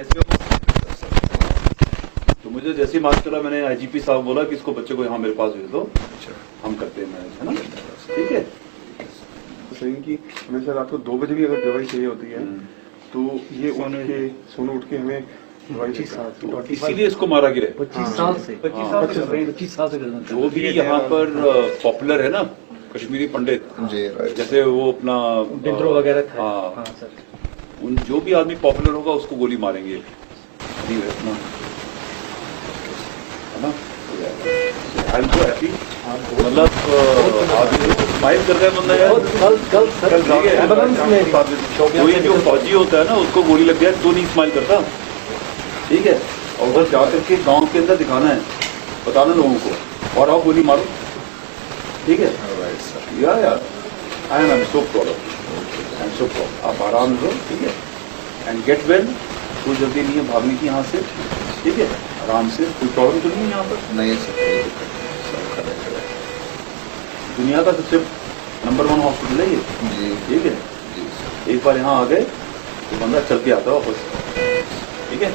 कैसे हो? तो मुझे जैसे ही मालूम चला, मैंने आईजीपी साहब बोला कि इसको बच्चे को यहाँ मेरे पास भेज दो, हम करते हैं मैनेज, है ना? ठीक है। तो सही कि हमें सर रात को 2 बजे भी अगर दवाई चाहिए होती है तो ये सोनू उठ के हमें दवाई 25 साल से तो इसीलिए इसको मारा गिरे। 25 साल से 25 साल से जो भी यहाँ पर पॉपुलर है ना कश्मीरी पंडित, जी राइट। जैसे वो अपना विद्रोह वगैरह था। हाँ, हाँ सर। उन जो भी आदमी पॉपुलर होगा उसको गोली मारेंगे, ठीक है ना? है ना? I am so happy. मतलब स्माइल कर रहे हैं बंदा यार। कल सर ठीक है। एम्बुलेंस में कोई जो फौजी होता है ना उसको गोली लग जाए तो नहीं स्माइल करता, ठीक है? और उधर जाकर के गांव के अंदर दिखाना है, बताना लोगों को, और आओ गोली मारो, ठीक है? यार I am so proud of you, I am so proud. आप आराम लो, ठीक है? And get well. कोई जल्दी नहीं है भागने की यहाँ से, ठीक है? आराम से, कोई प्रॉब्लम तो नहीं है यहाँ पर? नहीं सर, दुनिया का सबसे नंबर 1 हॉस्पिटल है ये, जी ठीक है? जी सर। एक बार यहाँ आ गए तो बंदा चल के आता है वापस, ठीक है?